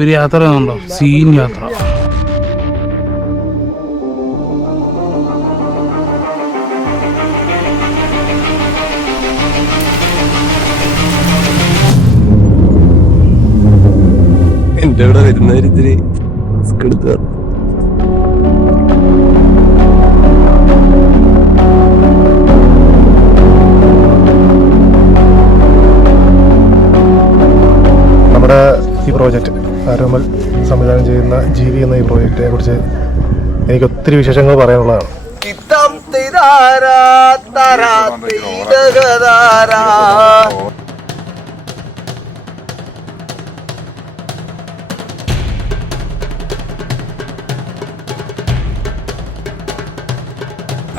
ഒരു യാത്ര ഉണ്ടോ, സീൻ യാത്ര. എന്റെ ഇവിടെ വരുന്നവരിത്തിരി റിസ്ക് എടുത്തു. നമ്മുടെ ഈ പ്രോജക്റ്റ് ആരോമൽ സംവിധാനം ചെയ്യുന്ന ജീവി എന്ന ഈ പ്രോജക്റ്റിനെ കുറിച്ച് എനിക്ക് ഒത്തിരി വിശേഷങ്ങൾ പറയാനുള്ളതാണ്.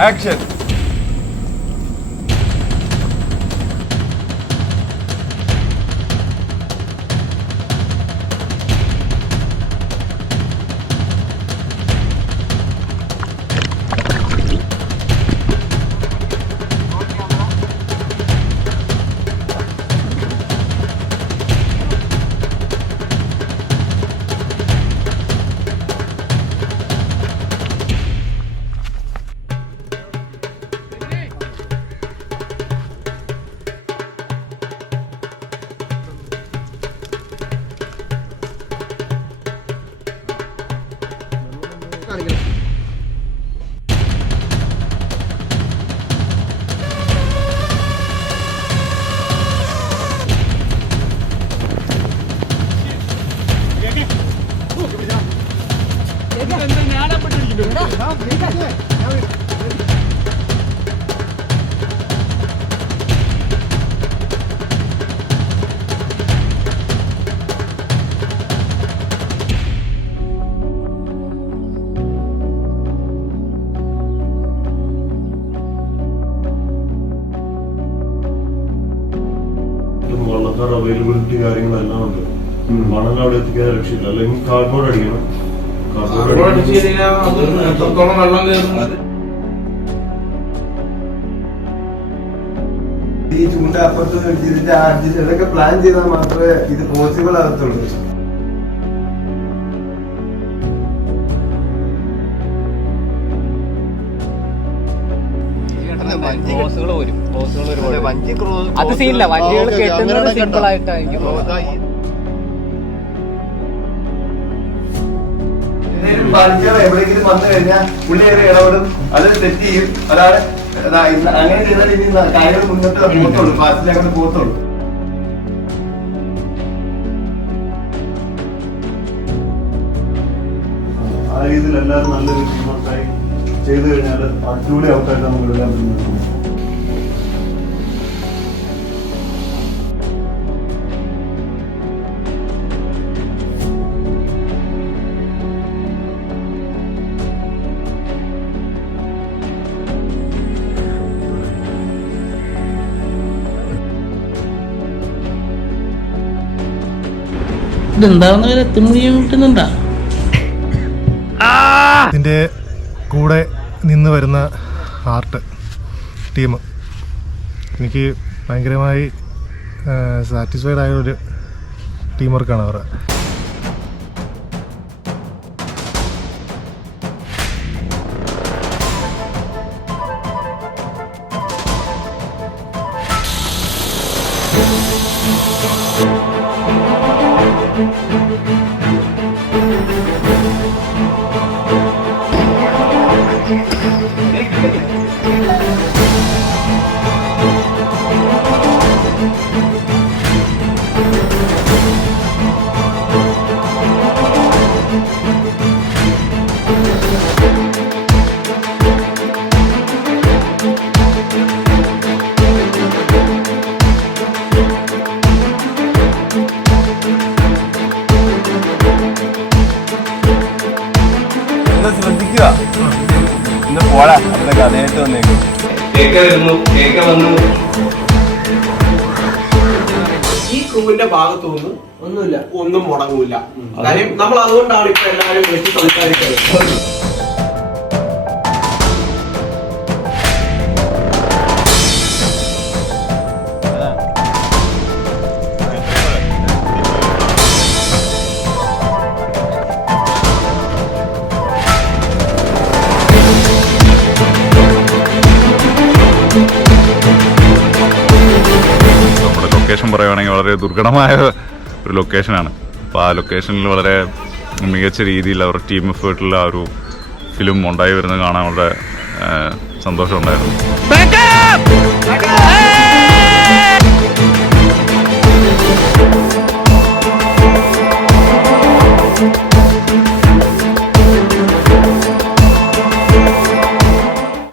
ആക്ഷൻ. വള്ളക്കാർ അവൈലബിലിറ്റി കാര്യങ്ങളെല്ലാം ഉണ്ട്. മണൽ അവിടെ എത്തിക്കാൻ രക്ഷയില്ല. അല്ലെങ്കിൽ കാർബോർഡ് അടിക്കണം. ഈ ചൂണ്ട അപ്പുറത്ത് ഇതിന്റെ ഇതൊക്കെ പ്ലാൻ ചെയ്താൽ മാത്രമേ ഇത് പോസിബിൾ ആകത്തുള്ളൂ. അത് സീനില്ല. വണ്ടികൾ കെട്ടുന്നത് സിമ്പിൾ ആയിട്ടായിരിക്കും. എവിടെയെങ്കിലും വന്നു കഴിഞ്ഞാൽ പുള്ളി ഏറെ ഇടപെടും, അത് തെറ്റ് ചെയ്യും. അതാണ് അങ്ങനെ ചെയ്താൽ ഇനി കാര്യങ്ങൾ മുന്നോട്ട് പോകത്തുള്ളൂ, പാർട്ടിയിലങ്ങനെ പോകത്തുള്ളൂ. ആ രീതിയിൽ എല്ലാവരും നല്ലൊരു ടീമൊക്കെയായി ചെയ്തു കഴിഞ്ഞാൽ അടിപൊളി ഔട്ടായിട്ട് നമുക്ക് എഴുതാൻ പറ്റുന്നത്. ഇതെന്താണെന്ന് വരെ എത്തുമ്പോൾ കിട്ടുന്നുണ്ടാ. ഇതിൻ്റെ കൂടെ നിന്ന് വരുന്ന ആർട്ട് ടീം എനിക്ക് ഭയങ്കരമായി സാറ്റിസ്ഫൈഡ് ആയ ഒരു ടീം വർക്കാണ് അവർ. ശ്രദ്ധിക്കുക, ഇന്ന് പോടാ അവിടെ കഥയായിട്ട് വന്നേക്കും. കേക്ക വരുന്നു, കേക്ക വന്നു. ഈ ക്രൂവിന്റെ ഭാഗത്തുനിന്ന് ഒന്നും മുടങ്ങൂല. കാര്യം നമ്മൾ അതുകൊണ്ടാണ് ഇപ്പൊ എല്ലാവരും വിളിച്ച് സംസാരിക്കുന്നത്. ലൊക്കേഷൻ പറയുവാണെങ്കിൽ വളരെ ദുർഘടമായ ഒരു ലൊക്കേഷനാണ്. അപ്പോൾ ആ ലൊക്കേഷനിൽ വളരെ മികച്ച രീതിയിൽ അവരുടെ ടീം എഫേർട്ടിൽ ആ ഒരു ഫിലിം ഉണ്ടായി വരുന്നത് കാണാൻ വളരെ സന്തോഷമുണ്ടായിരുന്നു.